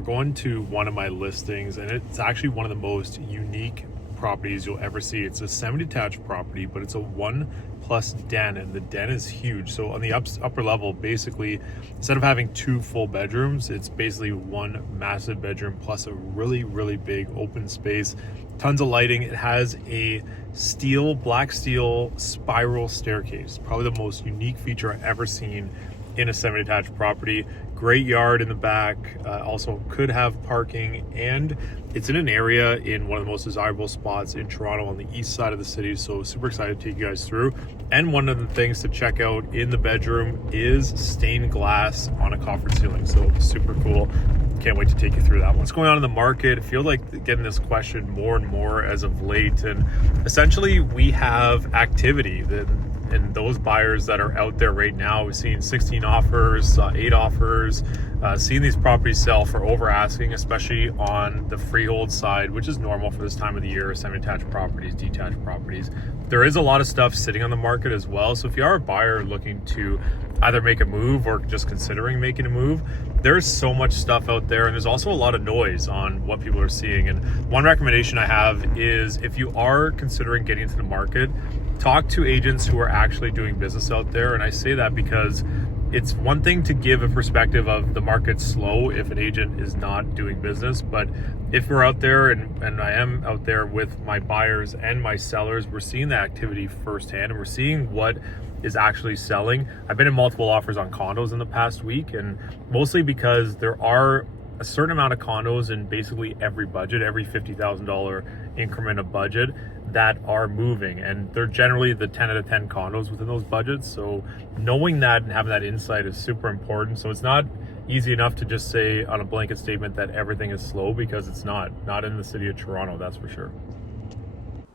We're going to one of my listings, and it's actually one of the most unique properties you'll ever see. It's a semi-detached property, but it's a 1+ den, and the den is huge. So on the upper level, basically, instead of having 2 full bedrooms, it's basically 1 massive bedroom plus a really big open space. Tons of lighting. It has a black steel spiral staircase, probably the most unique feature I've ever seen in a semi-detached property. Great yard in the back, also could have parking, and it's in an area in one of the most desirable spots in Toronto on the east side of the city. So super excited to take you guys through. And one of the things to check out in the bedroom is stained glass on a coffered ceiling. So super cool. Can't wait to take you through that one. What's going on in the market? I feel like getting this question more and more as of late, and essentially we have activity and those buyers that are out there right now. We've seen 16 offers, 8 offers, seeing these properties sell for over asking, especially on the freehold side, which is normal for this time of the year, semi-detached properties, detached properties. There is a lot of stuff sitting on the market as well. So if you are a buyer looking to either make a move or just considering making a move, there's so much stuff out there, and there's also a lot of noise on what people are seeing. And one recommendation I have is, if you are considering getting into the market, talk to agents who are actually doing business out there. And I say that because it's one thing to give a perspective of the market's slow if an agent is not doing business, but if we're out there, and I am out there with my buyers and my sellers, we're seeing the activity firsthand, and we're seeing what is actually selling. I've been in multiple offers on condos in the past week, and mostly because there are a certain amount of condos in basically every budget, every $50,000 increment of budget, that are moving, and they're generally the 10 out of 10 condos within those budgets. So knowing that and having that insight is super important. So it's not easy enough to just say on a blanket statement that everything is slow, because it's not in the city of Toronto, that's for sure.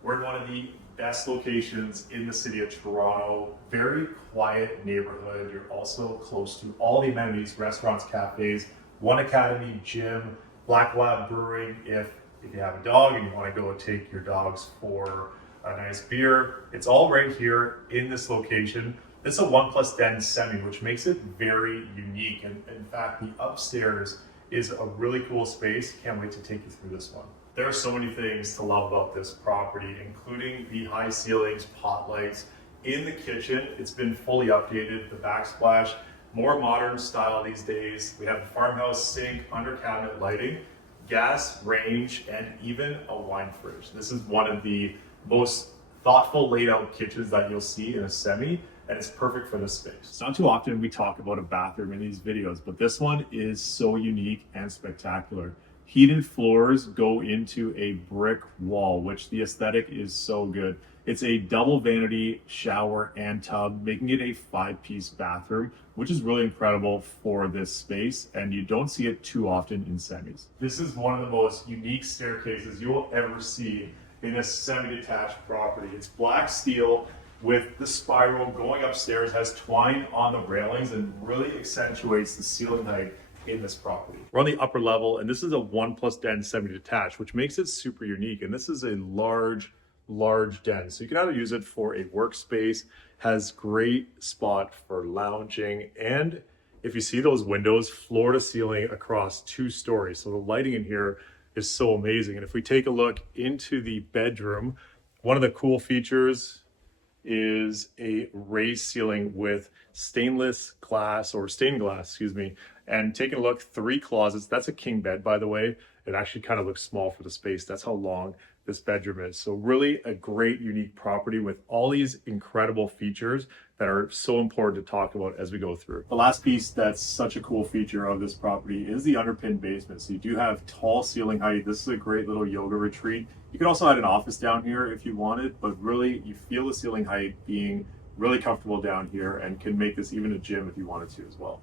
We're in one of the best locations in the city of Toronto. Very quiet neighborhood. You're also close to all the amenities, restaurants, cafes, One Academy, gym, Black Lab Brewing. If you have a dog and you want to go take your dogs for a nice beer, it's all right here in this location. It's a 1+ den semi, which makes it very unique. And in fact, the upstairs is a really cool space. Can't wait to take you through this one. There are so many things to love about this property, including the high ceilings, pot lights in the kitchen. It's been fully updated. The backsplash, more modern style these days. We have the farmhouse sink, under cabinet lighting, gas range, and even a wine fridge. This is one of the most thoughtful laid out kitchens that you'll see in a semi, and it's perfect for this space. It's not too often we talk about a bathroom in these videos, but this one is so unique and spectacular. Heated floors go into a brick wall, which the aesthetic is so good. It's a double vanity shower and tub, making it a 5-piece bathroom, which is really incredible for this space, and you don't see it too often in semis. This is one of the most unique staircases you will ever see in a semi-detached property. It's black steel with the spiral going upstairs, has twine on the railings, and really accentuates the ceiling height in this property. We're on the upper level, and this is a 1+ den semi-detached, which makes it super unique. And this is a large den, so you can either use it for a workspace, has great spot for lounging, and if you see those windows, floor to ceiling across 2 stories, so the lighting in here is so amazing. And if we take a look into the bedroom, one of the cool features is a raised ceiling with stained glass, and taking a look, 3 closets. That's a king bed, by the way. It actually kind of looks small for the space. That's how long this bedroom is. So really a great, unique property with all these incredible features that are so important to talk about as we go through. The last piece that's such a cool feature of this property is the underpinned basement. So you do have tall ceiling height. This is a great little yoga retreat. You could also add an office down here if you wanted, but really you feel the ceiling height being really comfortable down here, and can make this even a gym if you wanted to as well.